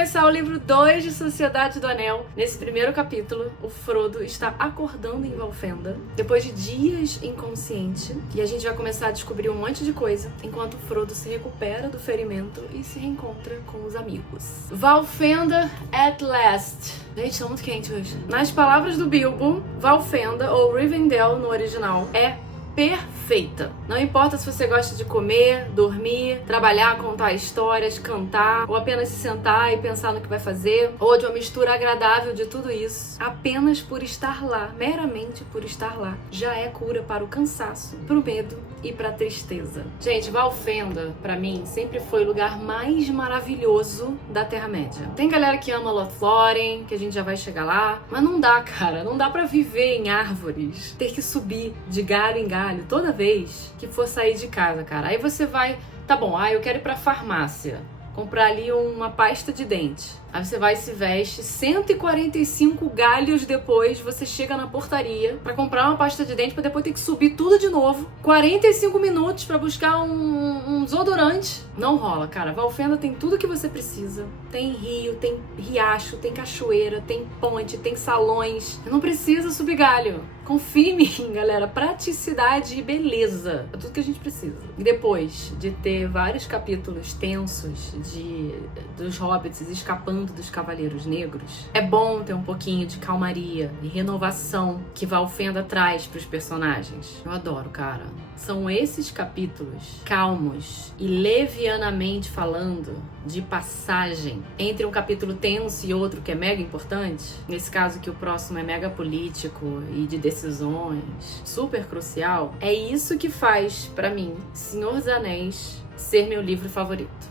começar o livro 2 de Sociedade do Anel. Nesse primeiro capítulo, o Frodo está acordando em Valfenda, depois de dias inconsciente, e a gente vai começar a descobrir um monte de coisa, enquanto o Frodo se recupera do ferimento e se reencontra com os amigos. Valfenda at last. Gente, tá muito quente hoje. Nas palavras do Bilbo, Valfenda, ou Rivendell no original, é perfeita. Não importa se você gosta de comer, dormir, trabalhar, contar histórias, cantar, ou apenas se sentar e pensar no que vai fazer, ou de uma mistura agradável de tudo isso, apenas por estar lá, meramente por estar lá, já é cura para o cansaço, pro medo e pra tristeza. Gente, Valfenda, pra mim, sempre foi o lugar mais maravilhoso da Terra-média. Tem galera que ama Lothlórien, que a gente já vai chegar lá, mas não dá, cara, não dá pra viver em árvores, ter que subir de galho em galho toda vez que for sair de casa, cara. Aí você vai, tá bom, eu quero ir pra farmácia, comprar ali uma pasta de dente. Aí você vai e se veste, 145 galhos depois você chega na portaria pra comprar uma pasta de dente pra depois ter que subir tudo de novo. 45 minutos pra buscar um desodorante. Não rola, cara. Valfenda tem tudo que você precisa. Tem rio, tem riacho, tem cachoeira, tem ponte, tem salões. Não precisa subir galho. Confie em mim, galera. Praticidade e beleza. É tudo que a gente precisa. E depois de ter vários capítulos tensos dos hobbits escapando dos Cavaleiros Negros, é bom ter um pouquinho de calmaria e renovação que Valfenda traz pros personagens. Eu adoro, cara. São esses capítulos calmos e levianamente falando de passagem entre um capítulo tenso e outro que é mega importante. Nesse caso que o próximo é mega político e de decisões, super crucial. É isso que faz, pra mim, Senhor dos Anéis ser meu livro favorito.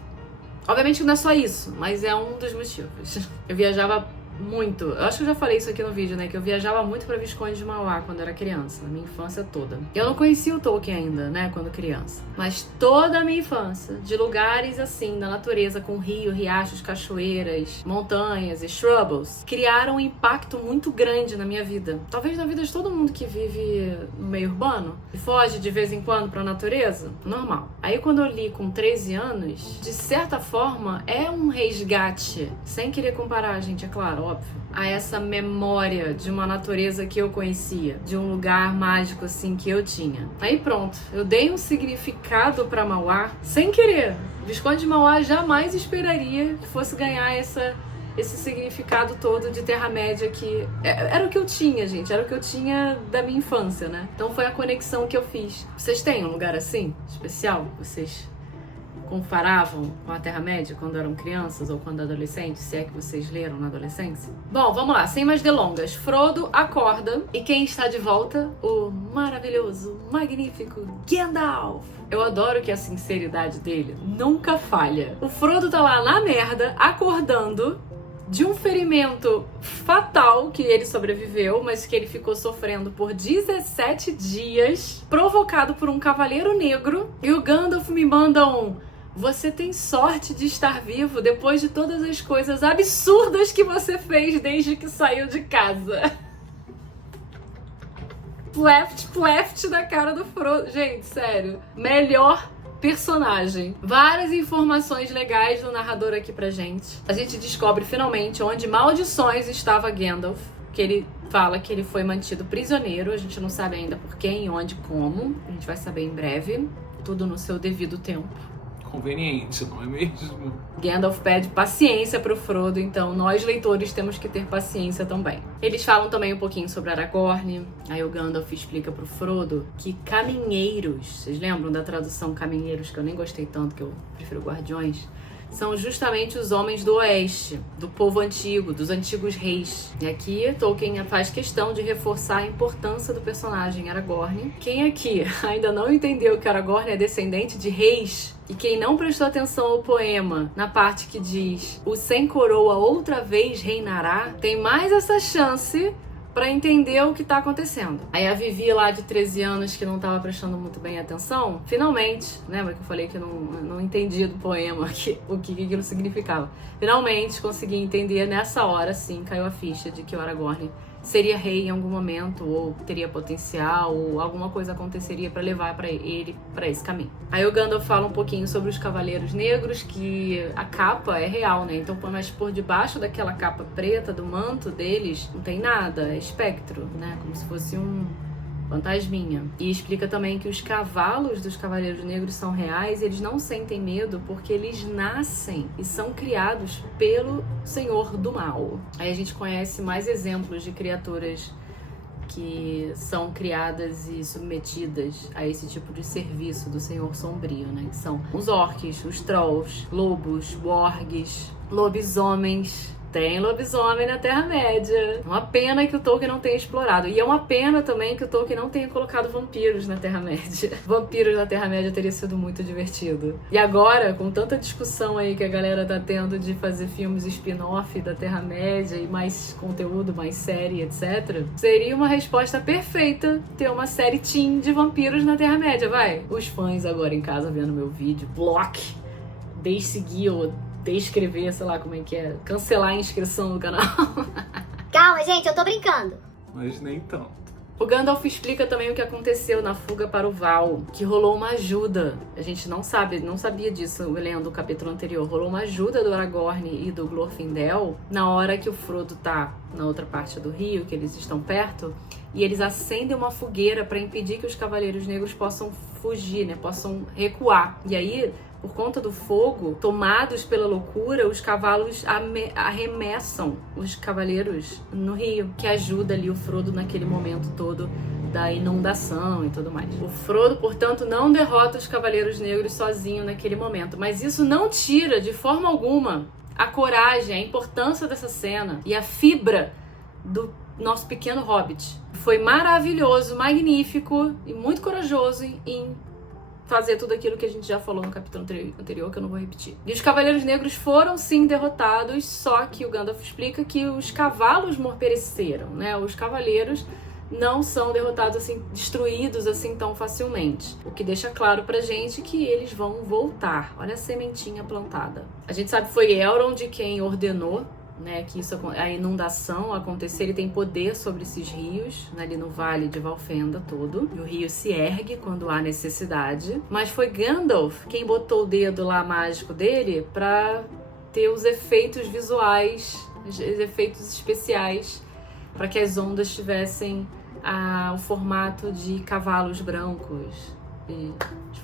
Obviamente não é só isso, mas é um dos motivos. Eu viajava muito. Eu acho que eu já falei isso aqui no vídeo, né? Que eu viajava muito pra Visconde de Mauá quando era criança, na minha infância toda. Eu não conhecia o Tolkien ainda, né? Quando criança. Mas toda a minha infância, de lugares assim, da natureza, com rio, riachos, cachoeiras, montanhas e shrubbles, criaram um impacto muito grande na minha vida. Talvez na vida de todo mundo que vive no meio urbano e foge de vez em quando pra natureza. Normal. Aí quando eu li com 13 anos, de certa forma, é um resgate. Sem querer comparar, gente, é claro, óbvio, a essa memória de uma natureza que eu conhecia, de um lugar mágico assim que eu tinha. Aí pronto, eu dei um significado pra Mauá sem querer. Visconde de Mauá jamais esperaria que fosse ganhar esse significado todo de Terra-média que era o que eu tinha, gente, era o que eu tinha da minha infância, né? Então foi a conexão que eu fiz. Vocês têm um lugar assim, especial? Vocês comparavam com a Terra-média quando eram crianças ou quando adolescentes, se é que vocês leram na adolescência? Bom, vamos lá, sem mais delongas. Frodo acorda e quem está de volta? O maravilhoso, magnífico Gandalf. Eu adoro que a sinceridade dele nunca falha. O Frodo tá lá na merda, acordando de um ferimento fatal que ele sobreviveu, mas que ele ficou sofrendo por 17 dias, provocado por um cavaleiro negro, e o Gandalf me manda você tem sorte de estar vivo depois de todas as coisas absurdas que você fez desde que saiu de casa. Pleft da cara do Frodo. Gente, sério. Melhor personagem. Várias informações legais do narrador aqui pra gente. A gente descobre finalmente onde maldições estava Gandalf. Que ele fala que ele foi mantido prisioneiro. A gente não sabe ainda por quem, onde, como. A gente vai saber em breve. Tudo no seu devido tempo. Conveniente, não é mesmo? Gandalf pede paciência pro Frodo, então nós leitores temos que ter paciência também. Eles falam também um pouquinho sobre Aragorn, aí o Gandalf explica pro Frodo que caminheiros, vocês lembram da tradução caminheiros, que eu nem gostei tanto, que eu prefiro guardiões? São justamente os homens do oeste, do povo antigo, dos antigos reis. E aqui Tolkien faz questão de reforçar a importância do personagem Aragorn. Quem aqui ainda não entendeu que Aragorn é descendente de reis, e quem não prestou atenção ao poema, na parte que diz o sem coroa outra vez reinará, tem mais essa chance pra entender o que tá acontecendo. Aí a Vivi lá de 13 anos, que não tava prestando muito bem atenção, finalmente, lembra que eu falei que eu não entendia do poema o que aquilo significava? Finalmente consegui entender nessa hora, sim, caiu a ficha de que o Aragorn seria rei em algum momento, ou teria potencial, ou alguma coisa aconteceria para levar para ele para esse caminho. Aí o Gandalf fala um pouquinho sobre os Cavaleiros Negros, que a capa é real, né? Então, mas por debaixo daquela capa preta do manto deles, não tem nada, é espectro, né? Como se fosse um fantasminha. E explica também que os cavalos dos Cavaleiros Negros são reais, eles não sentem medo porque eles nascem e são criados pelo Senhor do Mal. Aí a gente conhece mais exemplos de criaturas que são criadas e submetidas a esse tipo de serviço do Senhor Sombrio, né? Que são os orcs, os trolls, lobos, wargs, lobisomens. Tem lobisomem na Terra-média. Uma pena que o Tolkien não tenha explorado. E é uma pena também que o Tolkien não tenha colocado vampiros na Terra-média. Vampiros na Terra-média teria sido muito divertido. E agora, com tanta discussão aí que a galera tá tendo de fazer filmes spin-off da Terra-média e mais conteúdo, mais série, etc., seria uma resposta perfeita ter uma série teen de vampiros na Terra-média, vai. Os fãs agora em casa vendo meu vídeo, block, deixe seguir ou escrever, sei lá como é que é, cancelar a inscrição no canal. Calma, gente, eu tô brincando. Mas nem tanto. O Gandalf explica também o que aconteceu na fuga para o Val, que rolou uma ajuda. A gente não sabia disso lendo o capítulo anterior. Rolou uma ajuda do Aragorn e do Glorfindel na hora que o Frodo tá na outra parte do rio, que eles estão perto, e eles acendem uma fogueira para impedir que os Cavaleiros Negros possam fugir, né? Possam recuar. E aí, por conta do fogo, tomados pela loucura, os cavalos arremessam os cavaleiros no rio, que ajuda ali o Frodo naquele momento todo da inundação e tudo mais. O Frodo, portanto, não derrota os Cavaleiros Negros sozinho naquele momento, mas isso não tira de forma alguma a coragem, a importância dessa cena e a fibra do nosso pequeno Hobbit. Foi maravilhoso, magnífico e muito corajoso em fazer tudo aquilo que a gente já falou no capítulo anterior, que eu não vou repetir. E os Cavaleiros Negros foram sim derrotados, só que o Gandalf explica que os cavalos pereceram, né? Os cavaleiros não são derrotados assim, destruídos assim tão facilmente. O que deixa claro pra gente que eles vão voltar. Olha a sementinha plantada. A gente sabe que foi Elrond quem ordenou, né, que a inundação acontecer. Ele tem poder sobre esses rios, né, ali no Vale de Valfenda todo, e o rio se ergue quando há necessidade, mas foi Gandalf quem botou o dedo lá mágico dele para ter os efeitos visuais, os efeitos especiais, para que as ondas tivessem o formato de cavalos brancos e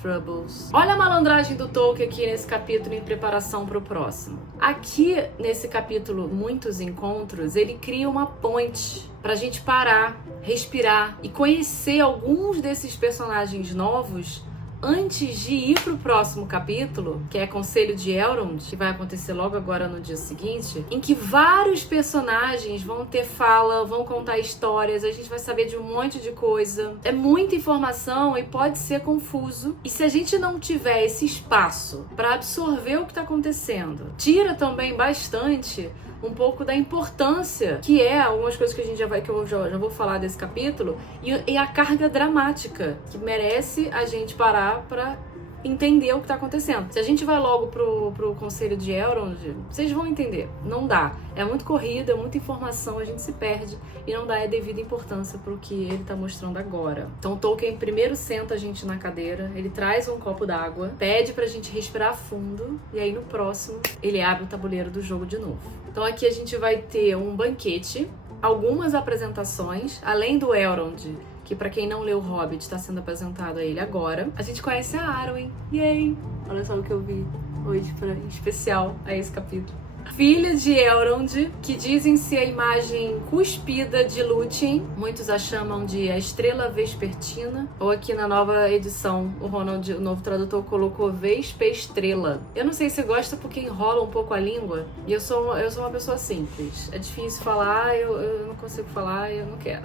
Troubles. Olha a malandragem do Tolkien aqui nesse capítulo em preparação para o próximo. Aqui, nesse capítulo Muitos Encontros, ele cria uma ponte pra gente parar, respirar e conhecer alguns desses personagens novos antes de ir pro próximo capítulo, que é Conselho de Elrond, que vai acontecer logo agora no dia seguinte, em que vários personagens vão ter fala, vão contar histórias, a gente vai saber de um monte de coisa. É muita informação e pode ser confuso. E se a gente não tiver esse espaço para absorver o que tá acontecendo, tira também bastante um pouco da importância que é algumas coisas que a gente que eu já vou falar desse capítulo e a carga dramática que merece a gente parar pra entender o que tá acontecendo. Se a gente vai logo pro Conselho de Elrond, vocês vão entender. Não dá. É muito corrida, é muita informação, a gente se perde e não dá a devida importância pro que ele tá mostrando agora. Então o Tolkien primeiro senta a gente na cadeira, ele traz um copo d'água, pede pra gente respirar fundo e aí no próximo ele abre o tabuleiro do jogo de novo. Então aqui a gente vai ter um banquete, algumas apresentações, além do Elrond, que pra quem não leu o Hobbit, está sendo apresentado a ele agora. A gente conhece a Arwen. Yay! Olha só o que eu vi hoje em especial a esse capítulo. Filha de Elrond, que dizem ser a imagem cuspida de Lúthien. Muitos a chamam de a Estrela Vespertina. Ou aqui na nova edição, o Ronald, o novo tradutor, colocou Vespestrela. Eu não sei se você gosta porque enrola um pouco a língua. E eu sou uma pessoa simples. É difícil falar, eu não consigo falar e eu não quero.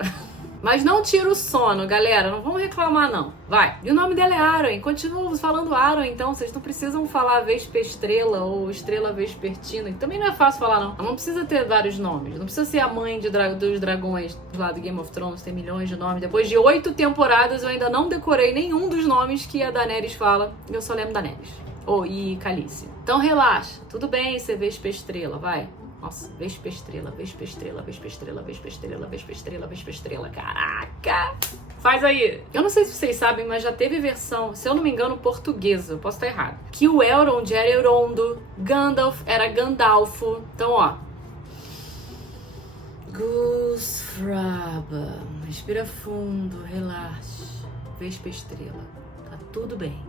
Mas não tira o sono, galera. Não vamos reclamar, não. Vai. E o nome dela é Arwen. Continuo falando Arwen, então. Vocês não precisam falar Vespestrela ou Estrela Vespertina. Que também não é fácil falar, não. Não precisa ter vários nomes. Não precisa ser a mãe dos dragões lá do Game of Thrones. Tem milhões de nomes. Depois de 8 temporadas, eu ainda não decorei nenhum dos nomes que a Daenerys fala. Eu só lembro Daenerys. E Khaleesi. Então relaxa. Tudo bem ser Vespestrela, vai. Nossa, Vespa Estrela, Vespa Estrela, Vespa Estrela, Vespa Estrela, Vespa Estrela, Vespa Estrela, caraca! Faz aí! Eu não sei se vocês sabem, mas já teve versão, se eu não me engano, portuguesa, eu posso estar errado, que o Elrond era Erondo, Gandalf era Gandalfo. Então, ó. Gusfraba, respira fundo, relaxe. Vespa Estrela, tá tudo bem.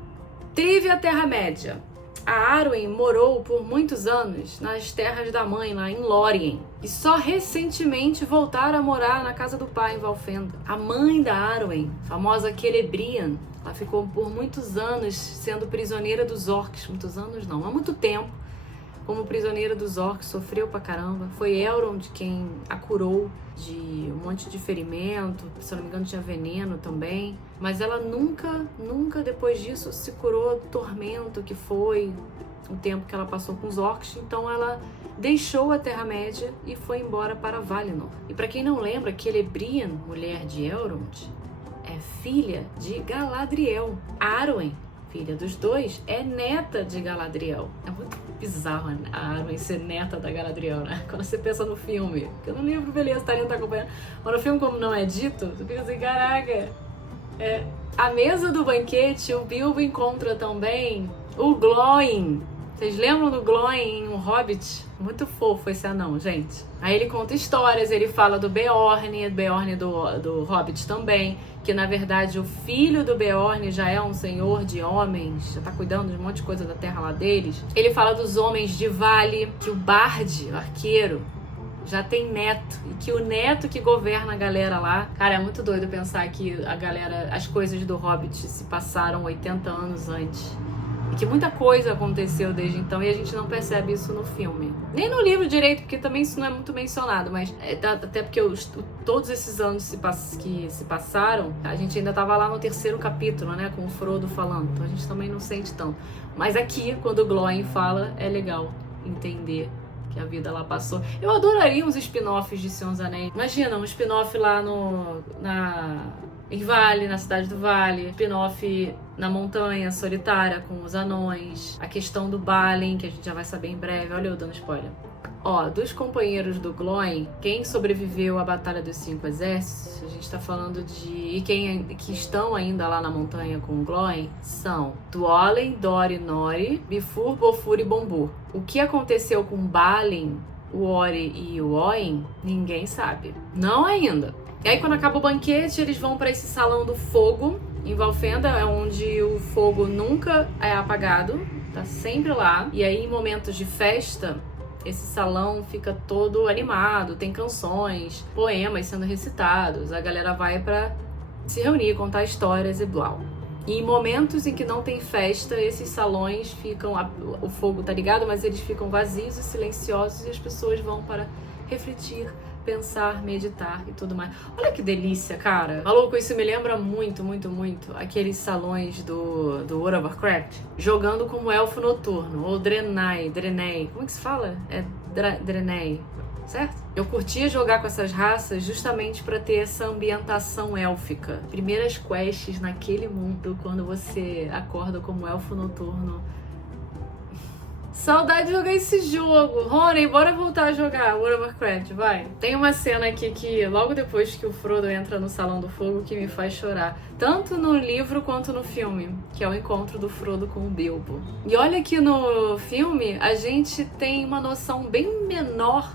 Trivia Terra-média. A Arwen morou por muitos anos nas terras da mãe, lá em Lórien. E só recentemente voltaram a morar na casa do pai, em Valfenda. A mãe da Arwen, famosa Celebrian, ela ficou por muitos anos sendo prisioneira dos orcs. Muitos anos não, há muito tempo. Como prisioneira dos orcs, sofreu pra caramba. Foi Elrond quem a curou de um monte de ferimento. Se eu não me engano, tinha veneno também. Mas ela nunca depois disso se curou do tormento que foi o tempo que ela passou com os orcs. Então ela deixou a Terra-média e foi embora para Valinor. E pra quem não lembra, Celebrian, mulher de Elrond, é filha de Galadriel. Arwen, filha dos dois, é neta de Galadriel. É muito bizarro a Arwen ser neta da Galadriel, né? Quando você pensa no filme. Porque no livro, beleza, Thalia tá acompanhando. Mas no filme, como não é dito, você fica assim, caraca. A mesa do banquete, o Bilbo encontra também o Glóin. Vocês lembram do Glóin em Um Hobbit? Muito fofo esse anão, gente. Aí ele conta histórias, ele fala do Beorn do Hobbit também, que na verdade o filho do Beorn já é um senhor de homens, já tá cuidando de um monte de coisa da terra lá deles. Ele fala dos homens de Vale, que o Bard, o arqueiro, já tem neto, e que o neto que governa a galera lá. Cara, é muito doido pensar que a galera, as coisas do Hobbit se passaram 80 anos antes. E que muita coisa aconteceu desde então e a gente não percebe isso no filme. Nem no livro direito, porque também isso não é muito mencionado, mas até porque todos esses anos que se passaram, a gente ainda tava lá no 3º capítulo, né, com o Frodo falando, então a gente também não sente tanto. Mas aqui, quando o Glóin fala, é legal entender que a vida lá passou. Eu adoraria uns spin-offs de Senhor dos Anéis. Imagina, um spin-off lá em Vale, na cidade do Vale, spin-off na montanha solitária com os anões, a questão do Balin, que a gente já vai saber em breve. Olha eu dando spoiler. Ó, dos companheiros do Glóin, quem sobreviveu à Batalha dos 5 Exércitos, a gente tá falando de... E que estão ainda lá na montanha com o Glóin são Dwalin, Dori, Nori, Bifur, Bofur e Bombur. O que aconteceu com Balin, o Ori e o Oin, ninguém sabe. Não ainda. E aí, quando acaba o banquete, eles vão para esse salão do fogo, em Valfenda, é onde o fogo nunca é apagado, tá sempre lá. E aí, em momentos de festa, esse salão fica todo animado, tem canções, poemas sendo recitados, a galera vai para se reunir, contar histórias e blá. E em momentos em que não tem festa, esses salões ficam... O fogo tá ligado, mas eles ficam vazios e silenciosos e as pessoas vão para refletir, pensar, meditar e tudo mais. Olha que delícia, cara. Maluco, isso me lembra muito, muito, muito aqueles salões do World of Warcraft, jogando como elfo noturno, ou Draenei. Como é que se fala? É Draenei, certo? Eu curtia jogar com essas raças justamente pra ter essa ambientação élfica. Primeiras quests naquele mundo, quando você acorda como elfo noturno. Saudade de jogar esse jogo. Rony, bora voltar a jogar World of Warcraft, vai. Tem uma cena aqui que, logo depois que o Frodo entra no Salão do Fogo, que me faz chorar. Tanto no livro quanto no filme, que é o encontro do Frodo com o Bilbo. E olha que no filme, a gente tem uma noção bem menor.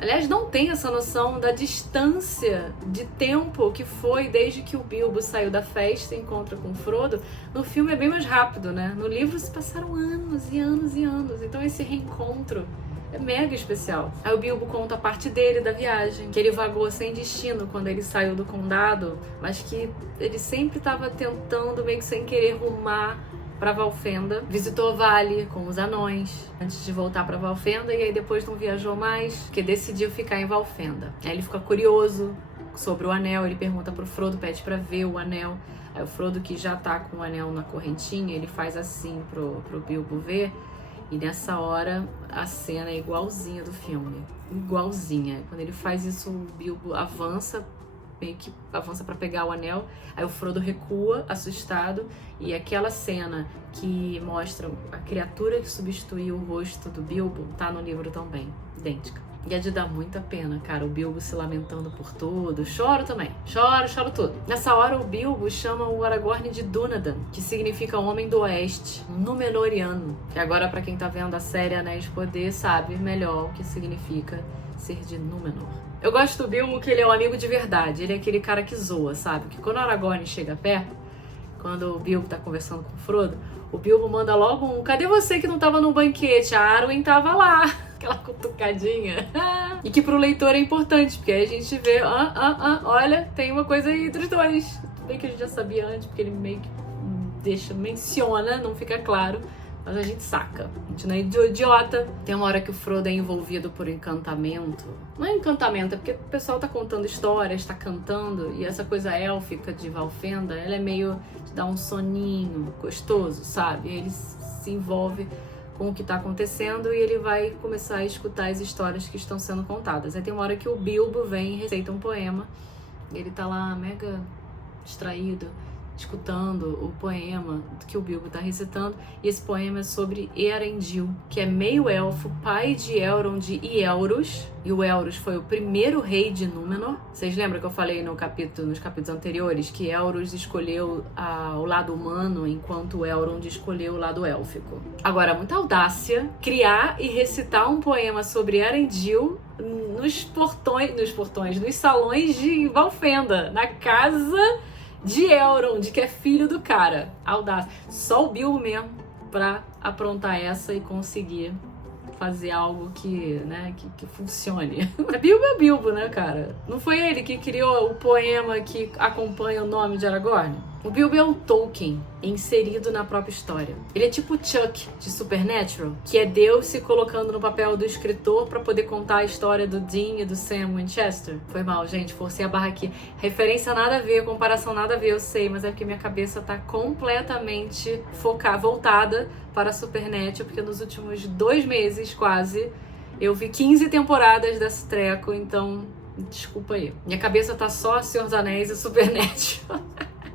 Aliás, não tem essa noção da distância de tempo que foi desde que o Bilbo saiu da festa e encontra com o Frodo. No filme é bem mais rápido, né? No livro se passaram anos e anos e anos. Então esse reencontro é mega especial. Aí o Bilbo conta a parte dele da viagem, que ele vagou sem destino quando ele saiu do condado, mas que ele sempre estava tentando, meio que sem querer, rumar pra Valfenda, visitou Vale com os anões antes de voltar pra Valfenda e aí depois não viajou mais, porque decidiu ficar em Valfenda. Aí ele fica curioso sobre o anel, ele pergunta pro Frodo, pede pra ver o anel. Aí o Frodo, que já tá com o anel na correntinha, ele faz assim pro Bilbo ver, e nessa hora a cena é igualzinha do filme, igualzinha. Quando ele faz isso, o Bilbo avança meio que avança pra pegar o anel. Aí o Frodo recua, assustado, e aquela cena que mostra a criatura que substituiu o rosto do Bilbo tá no livro também, idêntica. E é de dar muita pena, cara, o Bilbo se lamentando por tudo. Choro também, choro tudo. Nessa hora o Bilbo chama o Aragorn de Dúnadan, que significa Homem do Oeste, Númenoriano. Que agora pra quem tá vendo a série Anéis de Poder sabe melhor o que significa ser de Númenor. Eu gosto do Bilbo que ele é um amigo de verdade, ele é aquele cara que zoa, sabe? Que quando o Aragorn chega perto, quando o Bilbo tá conversando com o Frodo, o Bilbo manda logo um: cadê você que não tava no banquete? A Arwen tava lá. Aquela cutucadinha. E que pro leitor é importante, porque aí a gente vê, olha, tem uma coisa aí entre os dois. Tudo bem que a gente já sabia antes, porque ele meio que menciona, não fica claro, mas a gente saca. A gente não é idiota. Tem uma hora que o Frodo é envolvido por encantamento. Não é encantamento, é porque o pessoal tá contando histórias, tá cantando, e essa coisa élfica de Valfenda, ela é meio de dar um soninho gostoso, sabe? Ele se envolve com o que tá acontecendo e ele vai começar a escutar as histórias que estão sendo contadas. Aí tem uma hora que o Bilbo vem e receita um poema, e ele tá lá mega distraído, escutando o poema que o Bilbo tá recitando, e esse poema é sobre Eärendil, que é meio elfo, pai de Elrond e Elros, e o Elros foi o primeiro rei de Númenor. Vocês lembram que eu falei nos capítulos anteriores que Elros escolheu o lado humano, enquanto Elrond escolheu o lado élfico. Agora, muita audácia criar e recitar um poema sobre Eärendil nos salões de Valfenda, na casa de Elrond, que é filho do cara. Audácia. Só o Bilbo mesmo pra aprontar essa e conseguir fazer algo que funcione. Bilbo é Bilbo, né, cara? Não foi ele que criou o poema que acompanha o nome de Aragorn? O Bilbo é o Tolkien inserido na própria história. Ele é tipo Chuck de Supernatural, que é Deus se colocando no papel do escritor pra poder contar a história do Dean e do Sam Winchester. Foi mal, gente, forcei a barra aqui. Referência nada a ver, comparação nada a ver, eu sei, mas é porque minha cabeça tá completamente voltada para Supernatural, porque nos últimos 2 meses, quase, eu vi 15 temporadas desse treco, então desculpa aí. Minha cabeça tá só Senhor dos Anéis e Supernatural.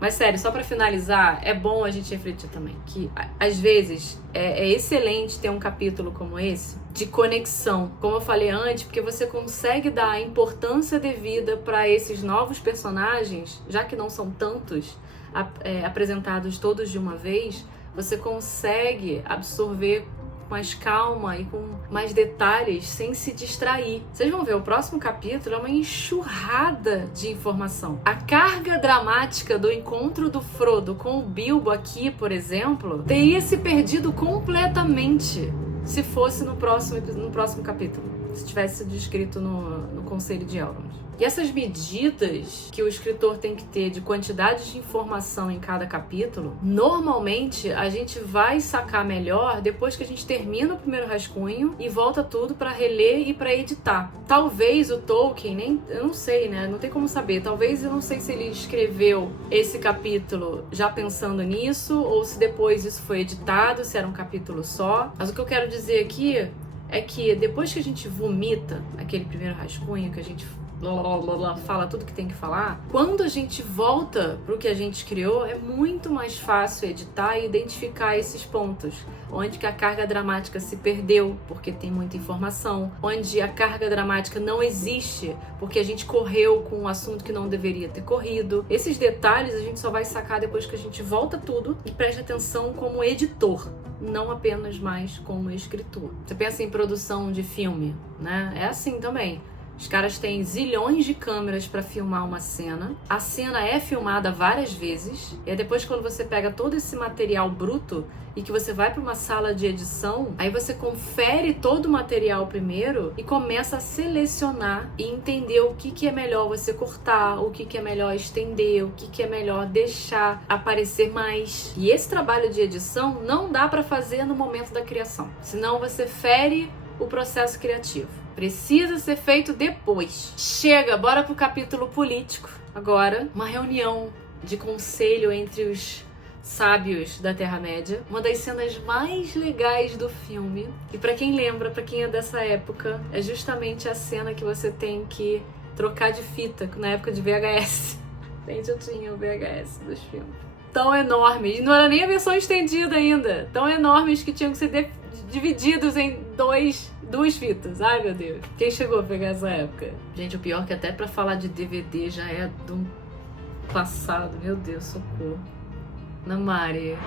Mas sério, só pra finalizar, é bom a gente refletir também que às vezes é excelente ter um capítulo como esse de conexão, como eu falei antes, porque você consegue dar a importância devida para esses novos personagens, já que não são tantos apresentados todos de uma vez. Você consegue absorver com mais calma e com mais detalhes sem se distrair. Vocês vão ver, o próximo capítulo é uma enxurrada de informação. A carga dramática do encontro do Frodo com o Bilbo aqui, por exemplo, teria se perdido completamente se fosse no próximo capítulo, se tivesse sido escrito no Conselho de Elrond. E essas medidas que o escritor tem que ter de quantidade de informação em cada capítulo, normalmente a gente vai sacar melhor depois que a gente termina o primeiro rascunho e volta tudo pra reler e pra editar. Talvez o Tolkien, eu não sei, né? Não tem como saber. Talvez, eu não sei se ele escreveu esse capítulo já pensando nisso, ou se depois isso foi editado, se era um capítulo só. Mas o que eu quero dizer aqui é que depois que a gente vomita aquele primeiro rascunho, que a gente fala tudo que tem que falar, quando a gente volta pro que a gente criou, é muito mais fácil editar e identificar esses pontos, onde que a carga dramática se perdeu, porque tem muita informação, onde a carga dramática não existe, porque a gente correu com um assunto que não deveria ter corrido. Esses detalhes a gente só vai sacar depois que a gente volta tudo e presta atenção como editor, não apenas mais como escritor. Você pensa em produção de filme, né? É assim também. Os caras têm zilhões de câmeras para filmar uma cena. A cena é filmada várias vezes. E aí depois, quando você pega todo esse material bruto e que você vai para uma sala de edição, aí você confere todo o material primeiro e começa a selecionar e entender o que é melhor você cortar, o que é melhor estender, o que é melhor deixar aparecer mais. E esse trabalho de edição não dá para fazer no momento da criação, senão você fere o processo criativo. Precisa ser feito depois. Chega, bora pro capítulo político. Agora, uma reunião de conselho entre os sábios da Terra-média. Uma das cenas mais legais do filme. E pra quem lembra, pra quem é dessa época, é justamente a cena que você tem que trocar de fita na época de VHS. Gente, eu tinha o VHS dos filmes. Tão enormes. Não era nem a versão estendida ainda. Tão enormes que tinham que ser divididos em duas fitas. Ai, meu Deus. Quem chegou a pegar essa época? Gente, o pior é que até pra falar de DVD já é do passado. Meu Deus, socorro. Na Mari.